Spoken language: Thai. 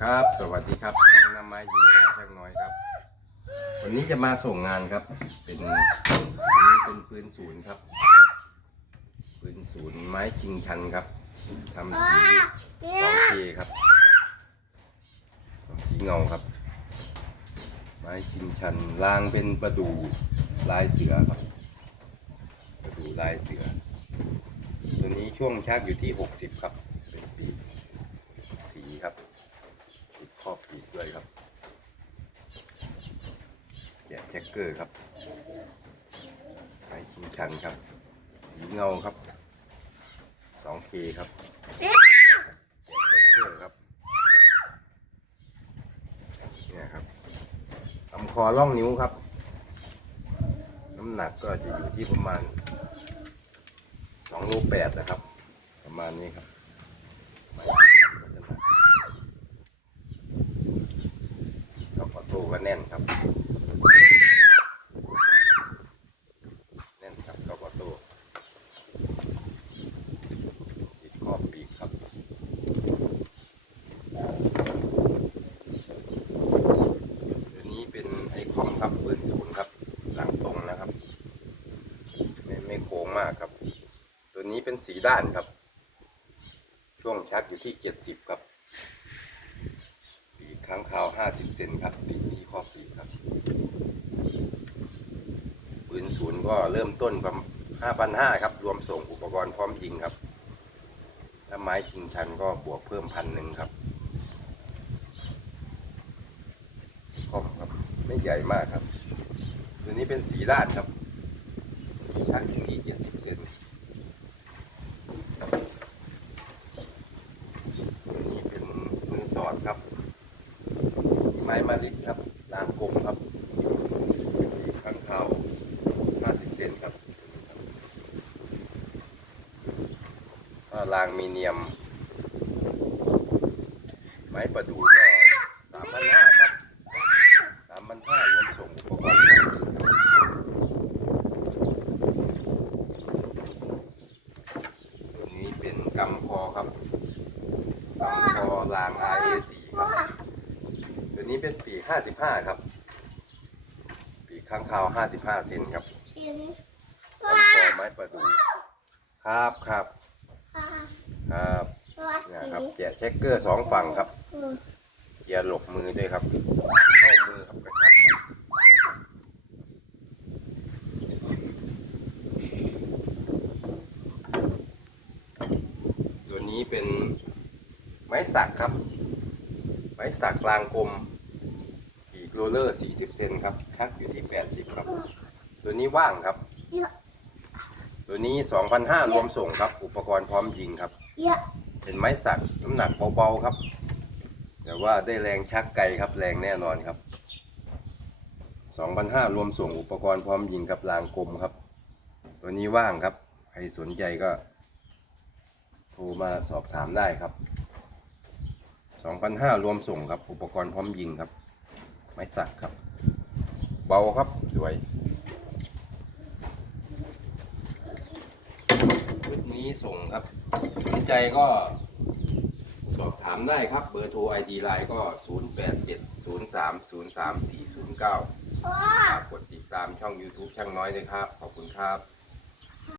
ครับ สวัสดีครับช่างน้ำไม้ยิงตาช่างน้อยครับ วันนี้จะมาส่งงานครับ เป็นอันนี้เป็นปืนศูนย์ครับ ปืนศูนย์ไม้ชิงชันครับทำสีสองเคครับสีเงาครับ ไม้ชิงชันรางเป็นประดูลายเสือครับ ประดูลายเสือ ตัวนี้ช่วงชักอยู่ที่ 60 ครับ เป็นปีสีครับ ติดขอบปีกด้วยครับแกะแจ็คเกอร์ครับไม้ชิงชันครับ สีเงาครับ 2K ครับแกะแจ็คเกอร์ครับเนี่ยครับทำคอล่องนิ้วครับ น้ำหนักก็จะอยู่ที่ประมาณสองโลแปดนะครับ ประมาณนี้ครับไม้ที่ทำก็จะหนักกับประตูก็ แน่นครับ แน่นครับกับประตูติดขอบปีกครับตัวนี้เป็นไอคอมครับปืนศูนย์ครับ หลังตรงนะครับ ไม่ไม่โค้งมากครับ ตัวนี้เป็นสีด้านครับ ช่วงชักอยู่ที่เจ็ดสิบครับปีกค้างคาวห้าสิบเซนครับติด ที่ข้อปีกครับปืนศูนย์ก็เริ่มต้นประมาณห้าพันห้าครับ รวมส่งอุปกรณ์พร้อมยิงครับถ้าไม้ชิงชันก็บวกเพิ่มพันหนึ่งครับคอมครับ ไม่ใหญ่มากครับตัวนี้เป็นสีด้านครับชักอยู่ที่เจ็ดสิบเซนตัวนี้เป็นมือสอดครับ ไม้มาลิกครับ มครับข้างเขาห้าสิบเซนครับถ้ารางมีเนียม ไม้ประดูก็สามพันห้าครับสามพันห้ารวมส่งอุปกรณ์ตัวนี้เป็นกำคอครับกำคอราง RA4 ครับตัวนี้เป็นปีก55ครับ ปีกข้างคาว 55 เซนครับลำคอไม้ประดูครับครับครับเนี่ยครับแกะเช็คเกอร์สองฝั่งครับเกียร์หลบมือด้วยครับเข้ามือครับกระชับครับตัวนี้เป็นไม้สักครับ ไม้สักกลางกลมปีก โรลเลอร์ 40 เซนครับชักอยู่ที่ 80 ครับ ตัวนี้ว่างครับ ตัวนี้ 2,500 รวมส่งครับ อุปกรณ์พร้อมยิงครับ เป็นไม้สัก น้ำหนักเบาๆครับ แต่ว่าได้แรงชักไกลครับ แรงแน่นอนครับ 2,500 รวมส่งอุปกรณ์พร้อมยิงครับรางกลมครับ ตัวนี้ว่างครับ ใครสนใจก็ โทรมาสอบถามได้ครับ2,500 รวมส่งครับ อุปกรณ์พร้อมยิงครับ ไม้สักครับ เบาครับสวยชุดนี้ส่งครับ สนใจก็สอบถามได้ครับ เบอร์โทร ID ไลน์ก็ 0870303409ฝากกดติดตามช่อง YouTube ช่างน้อยด้วยครับ ขอบคุณครับ